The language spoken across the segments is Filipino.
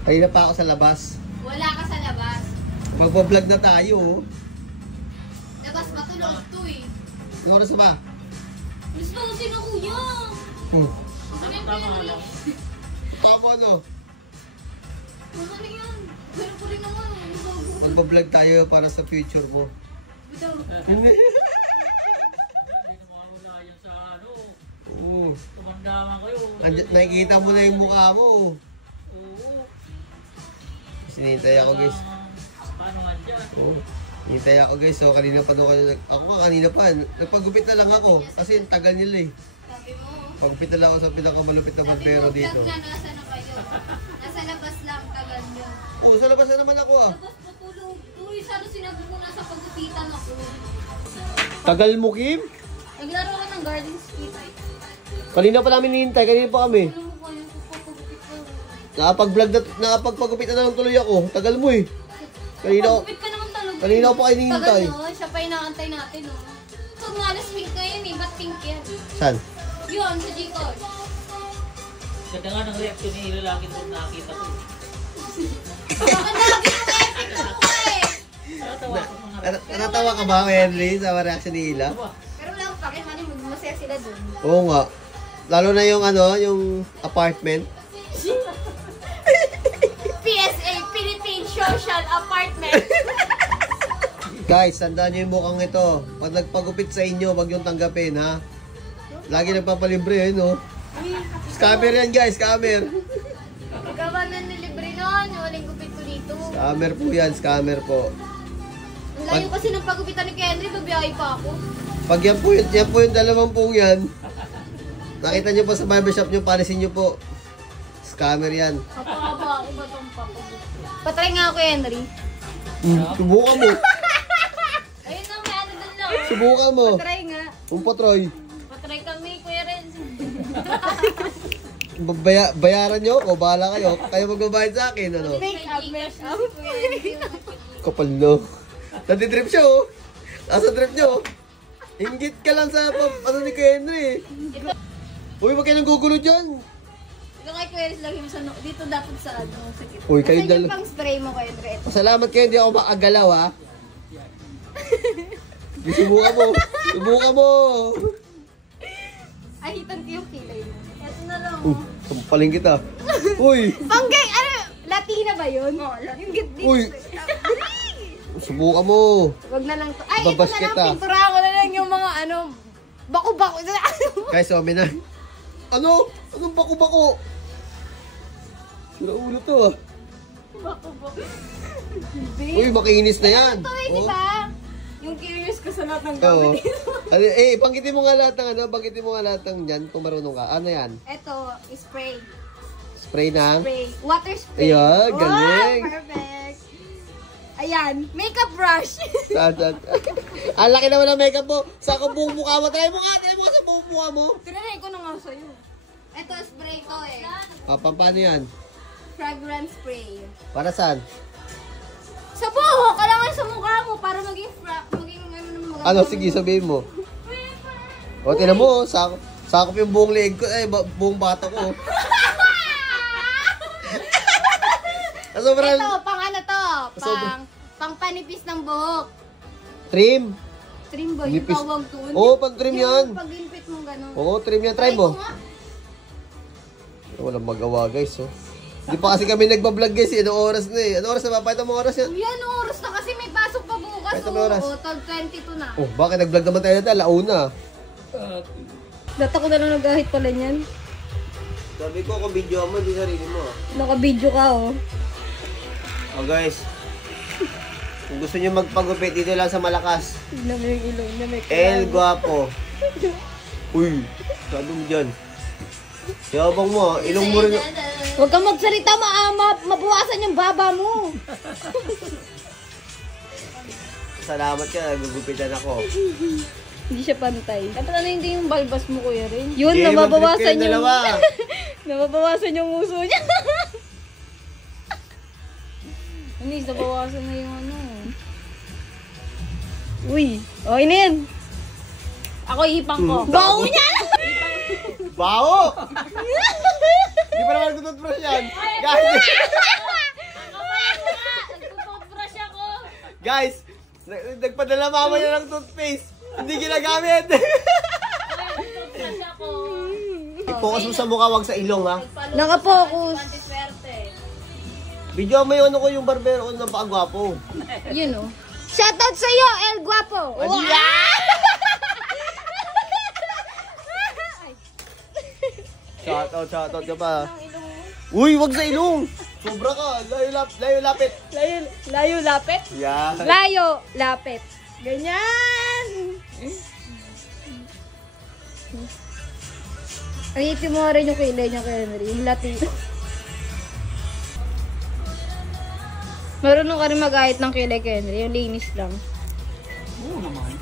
Kanina pa ako sa labas. Wala ka sa labas. Magpa-vlog na tayo. Labas matulog to eh. Yung oras na ba? Gusto ko sino kuya. Ano yung pinag Tama ano? Ano na yan? Pero ko rin naman. Magpa-vlog tayo para sa future mo. Bitaw. Hindi. Hindi na mawala yan sa ano. Oo. Tumandaman kayo. Nakikita mo na yung mukha mo. Oo. Sinintay ako guys. Paano nga dyan? Oo. Hintay ako guys. So kanina pa doon ako kanina pa. Nagpagupit na lang ako. Kasi ang tagal nila eh. Sabi mo. Pagupit na lang ako sa pinakamalupit na barbero dito. Sabi mo, vlog na nasa na kayo. Nasa labas lang, tagal nyo. Oo, sa labas na naman ako ah. Labas patulog. Uy, sana sinabi mo nasa pagupitan ako. Tagal mo, Kim? Naglaro ka ng garden skate. Kanina pa namin hinihintay. Kanina pa kami. Alam mo kaya kung papagupit ko. Nakapag-vlog na, nakapagpagupit na lang tuloy ako. Tagal mo eh. Kanina ako. Papagupit ka naman talaga. Kanina ako pa kayo hinihintay. Tagal no? Siya pa inaantay natin no. So malas pink ngayon eh. Ba't pink yan? Saan? Yun, sa Gcash. Ganda nga ng reaction ni lalaki doon nakita ko. Baka lagi yung epic ko eh. Natawa ko mga Natawa ka ba, Henry, sa reaction ni Ila? Pero wala akong pakihan yung masaya sila dun. Oo nga. Lalo na yung ano, yung apartment. PSA, Philippine Social Apartment. Guys, tandaan nyo yung mukhang ito. Pag nagpagupit sa inyo, wag yung tanggapin, ha? Lagi nagpapalibre, eh, no? Scammer yan, guys, scammer. Ikaw na nilibre nun, walang gupit ko dito. Scammer po yan, scammer po. Ang layo kasi ng pagupitan ni Henry, babiyahe pa ako. Pag yan po yung dalawang po yan. Nakita nyo po sa barbershop nyo, palisin nyo po. Scammer yan. Kapakaba ako ba itong papagupit? Patry nga ako, Henry. Subukan mo. Ayun na, may ano dun lang. Subukan mo. Patry nga. Patry. Patry kami, Kuya Renz. Bayaran nyo ako, bahala kayo. Kayo magbabayad sa akin, ano? Make up, make up. Kapal no. Nati-drip siya, oh. Nasa drip nyo, oh. Inggit ka lang sa ano ni Kuya Henry. Uy, wag kayo nang gugulo dyan. Ito kay Kuya Renz, lagi mo sa dito dapat sa ano. Uy, kayo Asan dalawa. yung pang spray mo, Kuya Renz? Salamat kayo, hindi ako makagalaw, ha. Subukan mo. Subukan mo. Ay, hitan ko yung kilay mo. Ito na lang. Sampaling kita. Uy. Panggay, ano? Latina ba yun? Oo, yung gitdit. Uy. Subukan mo. Wag na lang to. Ay, Babas ito na lang. kita. Pintura ko na lang yung mga ano. Bako-bako. Guys, so, na. Ano? Anong bako-bako? Sira ulo to, ah. Bako-bako. Uy, makinis na yan. Ito eh, di ba? Yung curious ko sa lahat ng Oo. gamit. Ano, banggitin mo nga lahat ng ano, banggitin mo nga lahat ng yan kung marunong ka. Ano yan? Ito, spray. Spray ng? Spray. Water spray. Ayan, galing. Oh, perfect. Ayan, makeup brush. Saan? Ang laki naman ng makeup mo. Sa akong buong mukha mo. Try mo nga sa buong mukha mo. Tinanay ko na nga sa'yo. Ito, spray ko eh. Paano yan? Fragrance spray. Para saan? Sa buhok, kailangan sa mukha mo para maging ano naman maganda. Ano, sige, sabihin mo. O, tinan mo, sakop yung buong leeg ko, buong bata ko. Sobrang... Ito, pang ano to? Sobrang- Pang panipis ng buhok. Trim. Trim ba yung Nipis. tawag doon? Oo, pang trim yan. Yung pag-inpit mo gano'n. Oo, trim yan. Try mo. ko nga. Walang magawa, guys. Oh. Hindi pa kasi kami nagbablog, guys. Anong oras na eh? Anong oras na ba? Pakita mo oras yan. Uy, ano oras na kasi may pasok pa bukas. Ito may oras. Oo, 12:22 na. Oh, bakit nag-vlog naman tayo na? Launa. Data ko na lang nagahit pala niyan. Sabi ko, kung video mo, hindi sarili mo. Naka-video ka oh. Oh, guys. Kung gusto nyo magpagupit, dito lang sa Malakas. Na may ilaw, na may El Guapo. Uy, sabi mo dyan. Yabang mo, ilong mo rin. Huwag kang magsalita, mabuwasan yung baba mo. Salamat ka, nagugupitan ako. Hindi siya pantay. Dapat ano hindi yung balbas mo, Kuya Rin? Yun, Okay, nababawasan mag-trip yung... kayong dalawa. nababawasan yung uso niya. Anis, nabawasan na yung ano. Uy, okay na yan. Ako ihipang ko. Baho niya! Bao! Di pa naman nagtututbrush yan. Guys! Nagtututbrush ako. Guys! Nagpadala mama niya ng toothpaste. Hindi ginagamit. Nagtututbrush ako. I-focus mo sa mukha, wag sa ilong ha. Naka-focus. Pantiswerte. Video mo yung ano ko yung barbero ko ng pakagwapo. Yun o. Shoutout sa'yo, El Guapo. Shoutout ka pa. Uy, wag sa ilong. Sobra ka. Layo lapit. Layo lapit? Yeah. Layo lapit. Ganyan. Ay, ito mo rin yung kilay niya kay Henry. Yung latino. Marunong ka rin mag-ahit ng kilay kay Henry. Yung linis lang. Oo naman.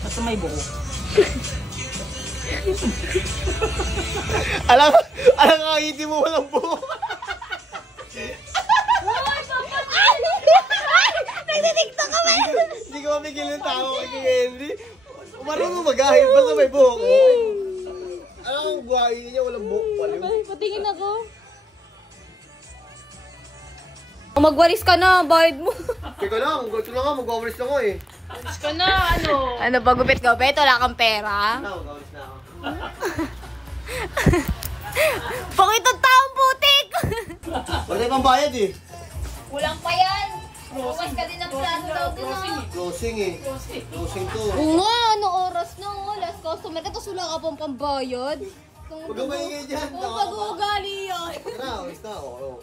Basta may buko. Alam kakangiti mo walang buhok. Nagtitiktok ka ba? Hindi ko mapigil yung tao kay Henry. Marunong mag-ahit, basta may buhok. Alam mo, buhayin niya, walang buhok. Baliw. Patingin ako. Magwalis ka na, bayad mo. Teka lang, gusto na nga, mag-wawalis na ko eh. Walis ka na, ano? Ano ba, gupit-gupit? Wala kang pera? Mag-wawalis na ako. Pakitang taong putik! Wala pang bayad eh. Kulang pa yan. Bukas ka din ng plano daw din ah. Closing eh. Closing to. Oo nga, ano oras na oh. Last customer ka, tapos wala ka pang pambayad. Huwag kang maingay dyan. Kung pag-uugali yan. Tara, walis na ako.